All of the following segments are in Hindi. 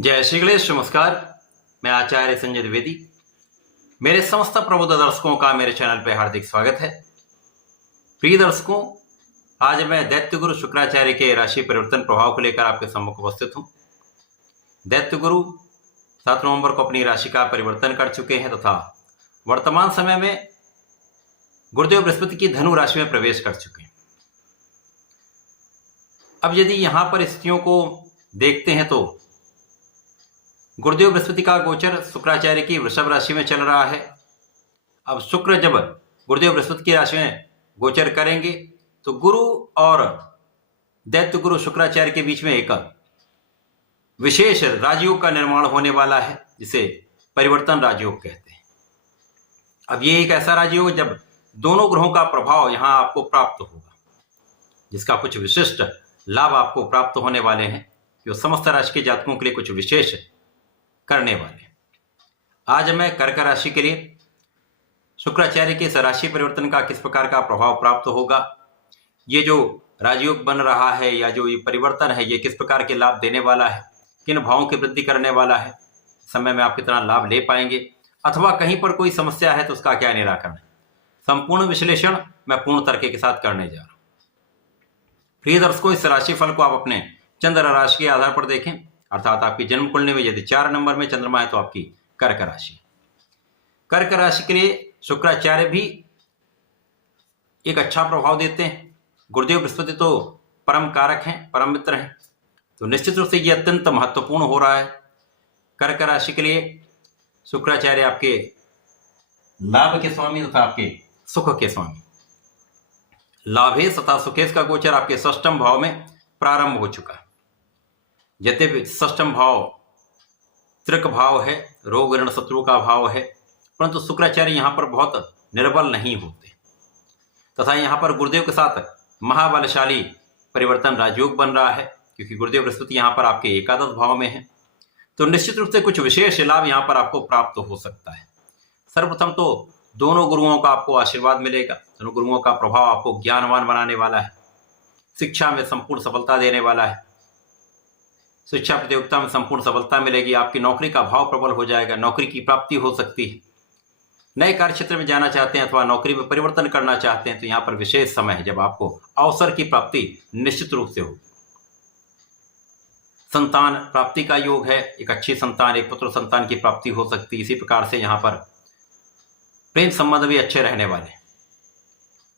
जय श्री गणेश। नमस्कार। मैं आचार्य संजय द्विवेदी। मेरे समस्त प्रबुद्ध दर्शकों का मेरे चैनल पर हार्दिक स्वागत है। प्रिय दर्शकों, आज मैं दैत्य गुरु शुक्राचार्य के राशि परिवर्तन प्रभाव को लेकर आपके सम्मुख उपस्थित हूं। दैत्य गुरु 7 नवंबर को अपनी राशि का परिवर्तन कर चुके हैं तथा वर्तमान समय में गुरुदेव बृहस्पति की धनु राशि में प्रवेश कर चुके हैं। अब यदि यहां पर स्थितियों को देखते हैं तो गुरुदेव बृहस्पति का गोचर शुक्राचार्य की वृषभ राशि में चल रहा है। अब शुक्र जब गुरुदेव बृहस्पति की राशि में गोचर करेंगे तो गुरु और दैत्य गुरु शुक्राचार्य के बीच में एक विशेष राजयोग का निर्माण होने वाला है, जिसे परिवर्तन राजयोग कहते हैं। अब ये एक ऐसा राजयोग जब दोनों ग्रहों का प्रभाव यहां आपको प्राप्त होगा, जिसका कुछ विशिष्ट लाभ आपको प्राप्त होने वाले हैं, जो समस्त राशि के जातकों के लिए कुछ विशेष करने वाले। आज मैं कर्क राशि के लिए शुक्राचार्य के इस राशि परिवर्तन का किस प्रकार का प्रभाव प्राप्त होगा, ये जो राजयोग बन रहा है या जो ये परिवर्तन है, ये किस प्रकार के लाभ देने वाला है, किन भावों की वृद्धि करने वाला है, समय में आप कितना लाभ ले पाएंगे, अथवा कहीं पर कोई समस्या है तो उसका क्या निराकरण है, संपूर्ण विश्लेषण मैं पूर्ण तर्क के साथ करने जा रहा हूं। प्रिय दर्शकों, इस राशि फल को आप अपने चंद्र राशि के आधार पर देखें, अर्थात आपकी जन्म कुंडली में यदि 4 नंबर में चंद्रमा है तो आपकी कर्क राशि। कर्क राशि के लिए शुक्राचार्य भी एक अच्छा प्रभाव देते हैं। गुरुदेव बृहस्पति तो परम कारक हैं, परम मित्र हैं, तो निश्चित रूप से यह अत्यंत महत्वपूर्ण हो रहा है। कर्क राशि के लिए शुक्राचार्य आपके लाभ के स्वामी तथा आपके सुख के स्वामी। लाभेश तथा सुखेश का गोचर आपके षष्ठम भाव में प्रारंभ हो चुका है। यद्यपि षष्ठम भाव त्रिक भाव है, रोग ऋण शत्रु का भाव है, परंतु शुक्राचार्य यहां पर बहुत निर्बल नहीं होते तथा यहां पर गुरुदेव के साथ महाबलशाली परिवर्तन राजयोग बन रहा है, क्योंकि गुरुदेव बृहस्पति यहां पर आपके एकादश भाव में है। तो निश्चित रूप से कुछ विशेष लाभ यहां पर आपको प्राप्त हो सकता है। सर्वप्रथम तो दोनों गुरुओं का आपको आशीर्वाद मिलेगा। दोनों गुरुओं का प्रभाव आपको ज्ञानवान बनाने वाला है, शिक्षा में संपूर्ण सफलता देने वाला है, शिक्षा प्रतियोगिता में संपूर्ण सफलता मिलेगी, आपकी नौकरी का भाव प्रबल हो जाएगा, नौकरी की प्राप्ति हो सकती है। नए कार्य क्षेत्र में जाना चाहते हैं अथवा नौकरी में परिवर्तन करना चाहते हैं तो यहाँ पर विशेष समय है जब आपको अवसर की प्राप्ति निश्चित रूप से हो। संतान प्राप्ति का योग है, एक अच्छी संतान, एक पुत्र संतान की प्राप्ति हो सकती है। इसी प्रकार से यहाँ पर प्रेम संबंध भी अच्छे रहने वाले।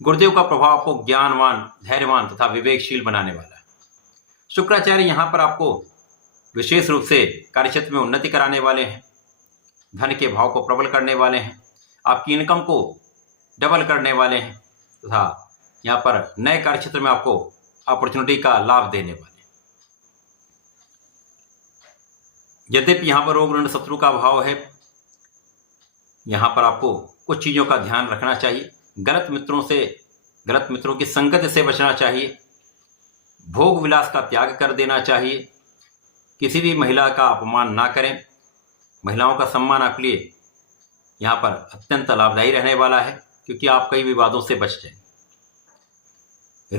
गुरुदेव का प्रभाव आपको ज्ञानवान, धैर्यवान तथा विवेकशील बनाने वाला है। शुक्राचार्य यहाँ पर आपको विशेष रूप से कार्यक्षेत्र में उन्नति कराने वाले हैं, धन के भाव को प्रबल करने वाले हैं, आपकी इनकम को डबल करने वाले हैं तथा यहाँ पर नए कार्यक्षेत्र में आपको अपॉर्चुनिटी का लाभ देने वाले हैं। यद्यपि यहाँ पर रोग ऋण शत्रु का भाव है, यहाँ पर आपको कुछ चीज़ों का ध्यान रखना चाहिए। गलत मित्रों की संगत से बचना चाहिए, भोग विलास का त्याग कर देना चाहिए, किसी भी महिला का अपमान ना करें। महिलाओं का सम्मान आपके लिए यहाँ पर अत्यंत लाभदायी रहने वाला है, क्योंकि आप कई विवादों से बच जाएंगे।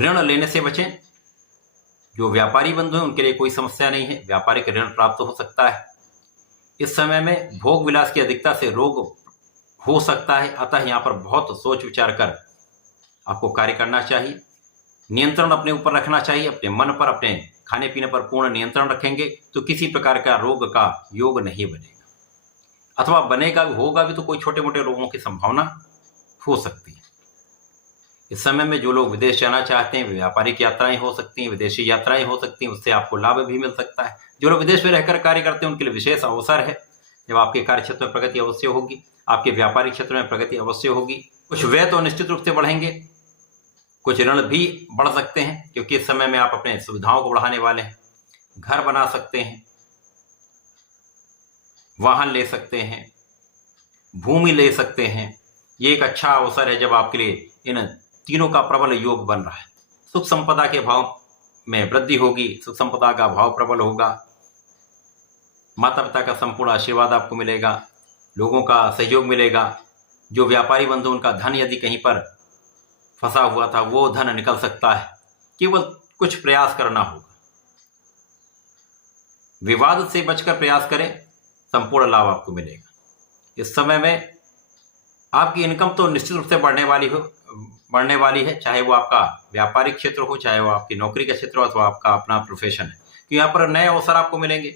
ऋण लेने से बचें। जो व्यापारी बंधु हैं उनके लिए कोई समस्या नहीं है, व्यापारिक ऋण प्राप्त हो सकता है। इस समय में भोग विलास की अधिकता से रोग हो सकता है, अतः यहाँ पर बहुत सोच विचार कर आपको कार्य करना चाहिए। नियंत्रण अपने ऊपर रखना चाहिए, अपने मन पर, अपने खाने पीने पर पूर्ण नियंत्रण रखेंगे तो किसी प्रकार का रोग का योग नहीं बनेगा, अथवा बनेगा होगा भी तो कोई छोटे मोटे रोगों की संभावना हो सकती है। इस समय में जो लोग विदेश जाना चाहते हैं, व्यापारिक यात्राएं हो सकती हैं, विदेशी यात्राएं हो सकती हैं, उससे आपको लाभ भी मिल सकता है। जो लोग विदेश में रहकर कार्य करते हैं उनके लिए विशेष अवसर है, जब आपके कार्य क्षेत्र में प्रगति अवश्य होगी, आपके व्यापारिक क्षेत्र में प्रगति अवश्य होगी। कुछ व्यय तो निश्चित रूप से बढ़ेंगे, कुछ ऋण भी बढ़ सकते हैं, क्योंकि इस समय में आप अपने सुविधाओं को बढ़ाने वाले हैं। घर बना सकते हैं, वाहन ले सकते हैं, भूमि ले सकते हैं। ये एक अच्छा अवसर है जब आपके लिए इन तीनों का प्रबल योग बन रहा है। सुख संपदा के भाव में वृद्धि होगी, सुख संपदा का भाव प्रबल होगा, माता पिता का संपूर्ण आशीर्वाद आपको मिलेगा, लोगों का सहयोग मिलेगा। जो व्यापारी बंधु, उनका धन यदि कहीं पर फंसा हुआ था वो धन निकल सकता है, केवल कुछ प्रयास करना होगा। विवाद से बचकर प्रयास करें, संपूर्ण लाभ आपको मिलेगा। इस समय में आपकी इनकम तो निश्चित रूप से बढ़ने वाली है, चाहे वो आपका व्यापारिक क्षेत्र हो, चाहे वो आपकी नौकरी का क्षेत्र हो अथवा आपका अपना प्रोफेशन है। तो यहाँ पर नए अवसर आपको मिलेंगे,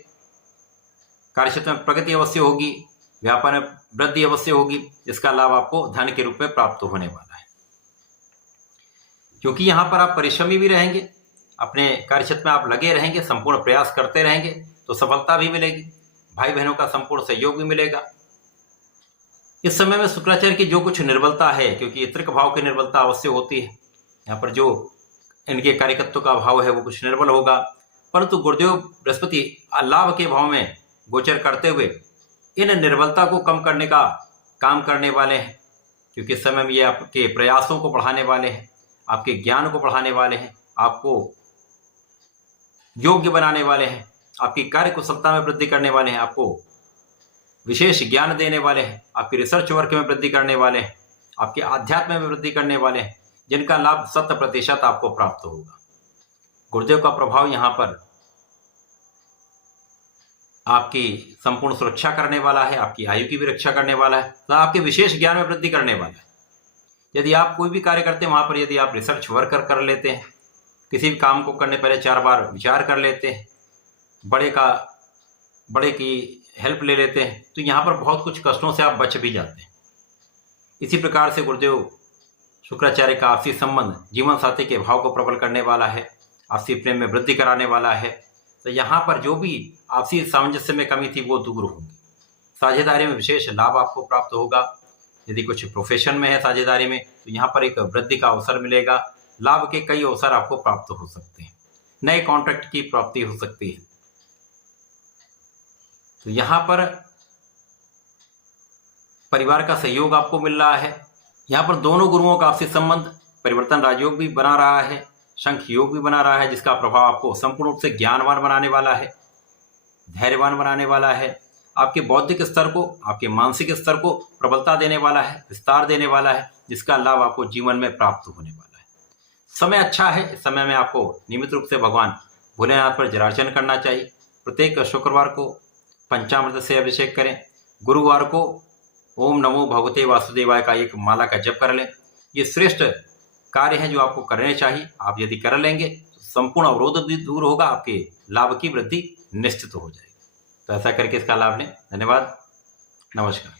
कार्य क्षेत्र में प्रगति अवश्य होगी, व्यापार में वृद्धि अवश्य होगी, जिसका लाभ आपको धन के रूप में प्राप्त होने वाला है। क्योंकि यहाँ पर आप परिश्रमी भी रहेंगे, अपने कार्य क्षेत्र में आप लगे रहेंगे, संपूर्ण प्रयास करते रहेंगे तो सफलता भी मिलेगी, भाई बहनों का संपूर्ण सहयोग भी मिलेगा। इस समय में शुक्राचार्य की जो कुछ निर्बलता है, क्योंकि त्रिक भाव की निर्बलता अवश्य होती है, यहाँ पर जो इनके कार्यकत्व का भाव है वो कुछ निर्बल होगा, परंतु गुरुदेव बृहस्पति लाभ के भाव में गोचर करते हुए इन निर्बलता को कम करने का काम करने वाले हैं। क्योंकि इस समय में ये आपके प्रयासों को बढ़ाने वाले हैं, आपके ज्ञान को बढ़ाने वाले हैं, आपको योग्य बनाने वाले हैं, आपकी कार्य कुशलता में वृद्धि करने वाले हैं, आपको विशेष ज्ञान देने वाले हैं, आपकी रिसर्च वर्क में वृद्धि करने वाले हैं, आपके आध्यात्म में वृद्धि करने वाले हैं, जिनका लाभ 100% आपको प्राप्त होगा। गुरुदेव का प्रभाव यहाँ पर आपकी संपूर्ण सुरक्षा करने वाला है, आपकी आयु की भी रक्षा करने वाला है, तो आपके विशेष ज्ञान में वृद्धि करने वाला है। यदि आप कोई भी कार्य करते हैं वहाँ पर यदि आप रिसर्च वर्क कर लेते हैं, किसी भी काम को करने पहले 4 बार विचार कर लेते हैं, बड़े की हेल्प ले लेते हैं, तो यहाँ पर बहुत कुछ कष्टों से आप बच भी जाते हैं। इसी प्रकार से गुरुदेव शुक्राचार्य का आपसी संबंध जीवन साथी के भाव को प्रबल करने वाला है, आपसी प्रेम में वृद्धि कराने वाला है। तो यहाँ पर जो भी आपसी सामंजस्य में कमी थी वो दूर होगी, साझेदारी में विशेष लाभ आपको प्राप्त होगा। यदि कुछ प्रोफेशन में है साझेदारी में तो यहाँ पर एक वृद्धि का अवसर मिलेगा, लाभ के कई अवसर आपको प्राप्त हो सकते हैं, नए कॉन्ट्रैक्ट की प्राप्ति हो सकती है। तो यहाँ पर परिवार का सहयोग आपको मिल रहा है। यहाँ पर दोनों गुरुओं का आपसी संबंध परिवर्तन राजयोग भी बना रहा है, शंख योग भी बना रहा है, जिसका प्रभाव आपको संपूर्ण रूप से ज्ञानवान बनाने वाला है, धैर्यवान बनाने वाला है, आपके बौद्धिक स्तर को, आपके मानसिक स्तर को प्रबलता देने वाला है, विस्तार देने वाला है, जिसका लाभ आपको जीवन में प्राप्त होने वाला है। समय अच्छा है, इस समय में आपको नियमित रूप से भगवान भोलेनाथ पर जलार्चन करना चाहिए। प्रत्येक शुक्रवार को पंचामृत से अभिषेक करें, गुरुवार को ओम नमो भगवते वासुदेवाय का एक माला का जप कर लें। ये श्रेष्ठ कार्य हैं जो आपको करने चाहिए। आप यदि कर लेंगे तो संपूर्ण अवरोध भी दूर होगा, आपके लाभ की वृद्धि निश्चित हो जाएगी। तो ऐसा करके इसका लाभ लें। धन्यवाद, नमस्कार।